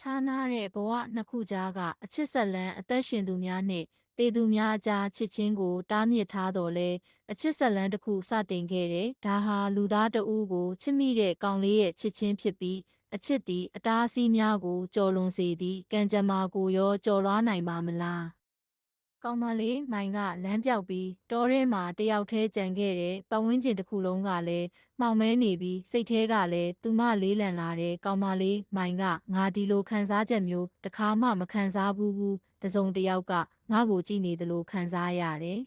ခြားနားတဲ့ဘဝနှစ်ခုကြားကအချစ်ဆက်လန်းအသက်ရှင်သူများနှင့်တေသူများအကြားချစ်ချင်းကိုတားမြစ်ထားတော်လဲအချစ်ဆက်လန်းတစ်ခုစတင်ခဲ့တယ်။ဒါဟာလူသားတဦးကိုချစ်မိတဲ့ကောင်လေးရဲ့ချစ်ချင်းဖြစ်ပြီးအချစ်သည်အတားအဆီးများကိုကျော်လွန်စေသည်ကံကြမ္မာကိုရောကျော်လွှားနိုင်ပါမလား။ကောင်မလေးမိုင်ကလမ်းပြောက်ပြီးတောထဲမှာတယောက်တည်းကြံခဲ့တဲ့ပတ်ဝန်းကျင်တစ်ခုလုံးကလည်းမှောင်မဲနေပြီးစိတ်ထဲကလည်းသူမလေးလံလာတဲ့ကောင်မလေးမိုင်ကငါဒီလိုခံစားချက်မျိုးတခါမှမခံစားဘူးတစုံတစ်ယောက်ကငါ့ကိုကြည့်နေသလိုခံစားရတယ်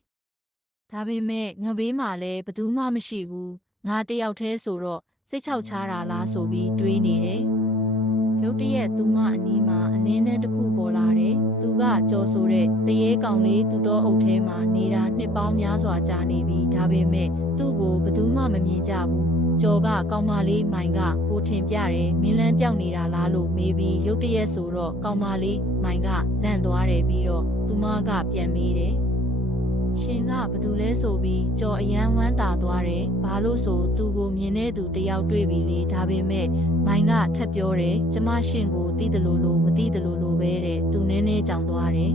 ။ဒါပေမဲ့ငဘေးမှာလည်းဘသူမှမရှိဘူးငါတယောက်တည်းဆိုတော့စိတ်ချောက်ချတာလားဆိုပြီးတွေးနေတယ်။ရုတ်တရက်သူမအနီးမှာအလင်းထဲတစ်ခုပေါ်လာတယ်။သူကကြော်ဆိုတဲ့တရေကောင်လေးသူတော်အုပ်ထဲမှာနေတာနှစ်ပေါင်းများစွာကြာနေပြီ။ဒါပေမဲ့သူ့ကိုဘသူမှမမြင်ကြဘူး။ကျော်ကကောင်မလေးမိုင်ကကိုထင်ပြတယ်မင်းလန်းပြောက်နေတာလားလို့မေးပြီးရုတ်တရက်ဆိုတော့ကောင်မလေးမိုင်ကလန့်သွားတယ်ပြီးတော့သူမကပြန်မေးတယ်။ရှင်ကဘသူလဲဆိုပြီးကျော်အယမ်းဝမ်းသာသွားတယ်။ဘာလို့ဆိုသူကိုမြင်တဲ့သူတယောက်တွေ့ပြီလေဒါပေမဲ့မိုင်ကထပ်ပြောတယ်ကျမရှင်ကိုသိတယ်လို့မသိတယ်လို့ပဲတဲ့သူနည်းနည်းကြောင်သွားတယ်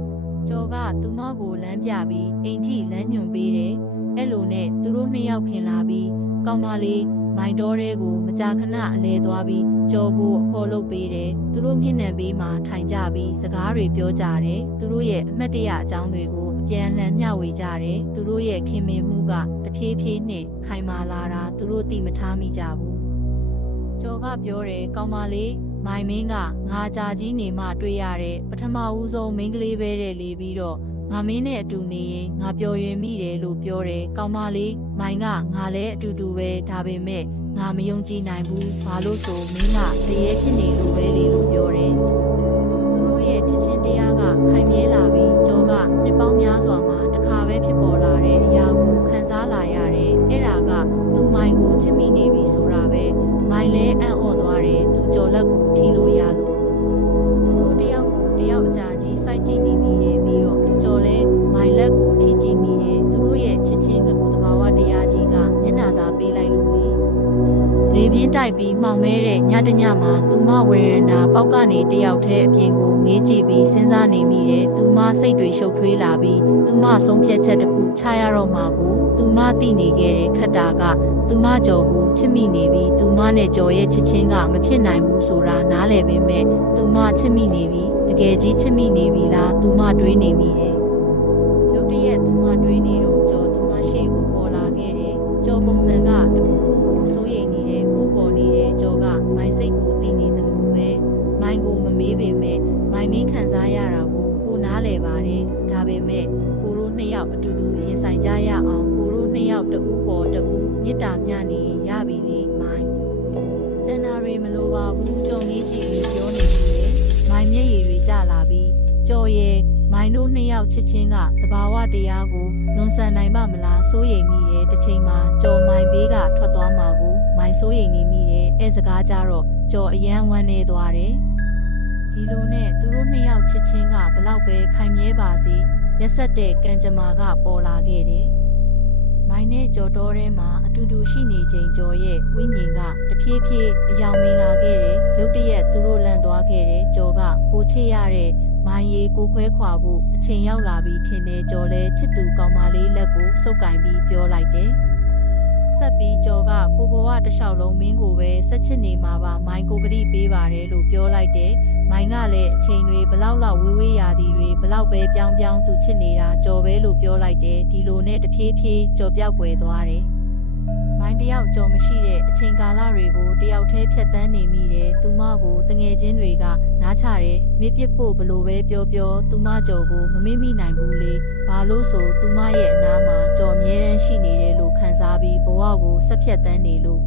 ။ကျော်ကသူမကိုလမ်းပြပြီးအိမ်ထိလမ်းညွှန်ပေးတယ်။အဲ့လိုနဲ့သူတို့နှစ်ယောက်ခင်လာပြီးကောင်မလေးမိုင်တော်ရဲကိုမကြာခဏအလဲသွားပြီးကျော်ကိုအဖော်လုပ်ပေးတယ်။သူတို့မျက်နှာပေးမှာထိုင်ကြပြီးစကားတွေပြောကြတယ်။သူတို့ရဲ့အမှတ်တရအကြောင်းတွေကိုအပြန်အလှန်မျှဝေကြတယ်။သူတို့ရဲ့ခင်မင်မှုကတဖြည်းဖြည်းနဲ့ခိုင်မာလာတာသူတို့သိမထားမိကြဘူး။ကျော်ကပြောတယ်ကောင်မလေးမိုင်မင်းကငါကြာကြီးနေမှတွေ့ရတဲ့ပထမဦးဆုံးမိန်းကလေးပဲတဲ့လေပြီးတော့ငါမင်းနဲ့အတူနေရင်ငါပျော်ရွင်မိတယ်လို့ပြောတယ်ကောင်မလေးမိုင်ကငါလည်းအတူတူပဲဒါပေမဲ့ငါမယုံကြည်နိုင်ဘူးဘာလို့ဆိုမင်းကတရေဖြစ်နေလို့ပဲလေလို့ပြောတယ်သူတို့ရဲ့ချစ်ချင်းတရားကခိုင်မြဲလာပြီးကျော်ကနှစ်ပေါင်းများစွာမှာတစ်ခါပဲဖြစ်ပေါ်လာတဲ့အရာကိုခံစားလာရတယ်အဲ့ဒါကသူမိုင်ကိုချစ်မိနေပြီဆိုတာပဲမိုင်လည်းအံ့ဩသွားတယ်သူကျော်လက်ကိုထီလို့ရလို့သူတို့တယောက်အကြာကြီးစိုက်ကြည့်နေမိတယ်ပြီးတော့ကျော်လဲမိုင်လက်ကိုထီကြည့်မိတယ်သူတို့ရဲ့ချစ်ချင်းကကိုတဘာဝတရားကြီးကမျက်နှာသာပေးလိုက်လို့လေပြင်းတိုက်ပြီးမှောင်မဲတဲ့ညတညမှာသူမဝေရနာပေါက်ကနေတယောက်တည်းအပြင်ကိုငေးကြည့်ပြီးစဉ်းစားနေမိတယ်သူမစိတ်တွေရှုပ်ထွေးလာပြီးသူမဆုံးဖြတ်ချက်တစ်ခုချရတော့မှကိုသူမသိနေခဲ့တဲ့ခက်တာကသူမကြော်ကိုချစ်မိနေပြီးသူမနဲ့ကြော်ရဲ့ချစ်ချင်းကမဖြစ်နိုင်ဘူးဆိုတာနားလည်ပေမဲ့သူမချစ်မိနေပြီတကယ်ကြီးချစ်မိနေပြီလားသူမတွေးနေမိတယ်ရုတ်တရက်သူမတွေးနေတော့ကြော်သူမရှိ ကိုပေါ်လာခဲ့တယ်ကြော်ပုံစံကတခုခုကိုစိုးရိမ်နေတဲ့ကိုပေါ်နေတဲ့ကြော်ကမိုင်းစိတ်ကိုတီးနေတယ်လို့ပဲမိုင်းကိုမမေးပေမဲ့မိုင်းမင်းခံစားရတာကိုနားလည်ပါတယ်ဒါပေမဲ့ကိုတို့နှစ်ယောက်အတူတူရင်ဆိုင်ကြရအောင်ကိုတို့နှစ်ယောက်တူပေါ်တူမေတ္တာမျှနေရပြီလေမိုင်းကျန်တာတွေမလိုပါဘူးကြုံကြီးကြည့်ပြီးပြောနေပြီလေမိုင်းမျက်ရည်တွေကျလာပြီးကြော်ရဲ့မိုင်းတို့နှစ်ယောက်ချစ်ချင်းကတဘာဝတရားကိုလွန်ဆန်နိုင်ပါမလားစိုးရိမ်မိတယ်တစ်ချိန်မှာကြော်မိုင်းဘေးကထွက်သွားမှာကိုမိုင်းစိုးရိမ်နေမိတယ်အဲစကားကြတော့ကြော်အယမ်းဝမ်းနေသွားတယ်ဒီလိုနဲ့သူတို့နှစ်ယောက်ချစ်ချင်းကဘလောက်ပဲခိုင်မြဲပါစေရက်ဆက်တဲ့ကံကြမ္မာကပေါ်လာခဲ့တယ်မိုင်းနဲ့ကြော်တော်ထဲမှာအတူတူရှိနေချိန်ကြော်ရဲ့ဝိညာဉ်ကတဖြည်းဖြည်းအယောင်မင်လာခဲ့တယ်ရုတ်တရက်သူတို့လန့်သွားခဲ့တယ်ကြော်ကကိုချစ်ရတဲ့မိုင်းရီကိုခွဲခွာဖို့အချိန်ရောက်လာပြီးထင်တယ်ကြော်လဲချစ်သူကောင်မလေးလက်ကိုစုပ်ကင်ပြီးပြောလိုက်တယ်ဆက်ပြီးကျော်ကကိုဘဝတစ်လျှောက်လုံးမင်းကိုပဲဆက်ချစ်နေမှာပါမိုင်းကိုဂရိပေးပါတယ်လို့ပြောလိုက်တယ်မိုင်းကလည်းအချိန်တွေဘလောက်လောက်ဝေးရာသီတွေဘလောက်ပဲပြောင်းသူချစ်နေတာကြော်ပဲလို့ပြောလိုက်တယ်ဒီလိုနဲ့တဖြည်းဖြည်းကြော်ပြောက်ွယ်သွားတယ်မိုင်းတယောက်ကြော်မရှိတဲ့အချိန်ကာလတွေကိုတယောက်တည်းဖြတ်တန်းနေမိတယ်သူမကိုတငယ်ချင်းတွေကနားချတယ်မေ့ပစ်ဖို့ဘလို့ပဲပြောသူမကြော်ကိုမမေ့မိနိုင်ဘူးလေဘာလို့ဆိုသူမရဲ့အနားမှာကြော်အမြဲတမ်းရှိနေတယ်လို့ခံစားပြီးဘဝကိုဆက်ဖြတ်တန်းနေလို့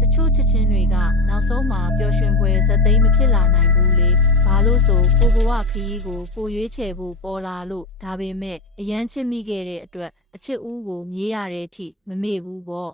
တချို့ချစ်ချင်းတွေကနောက်ဆုံးမှာပျော်ရွှင်ဖွယ်ဇက်သိမ်းမဖြစ်လာနိုင်ဘူးလေဘာလို့ဆိုကိုဘဝခရီးကိုပိုရွေးချယ်ဖို့ပေါ်လာလို့ဒါပေမဲ့အရန်ချစ်မိခဲ့တဲ့အတွက်အချစ်ဦးကိုမြေးရတဲ့အထိမမေ့ဘူးပေါ့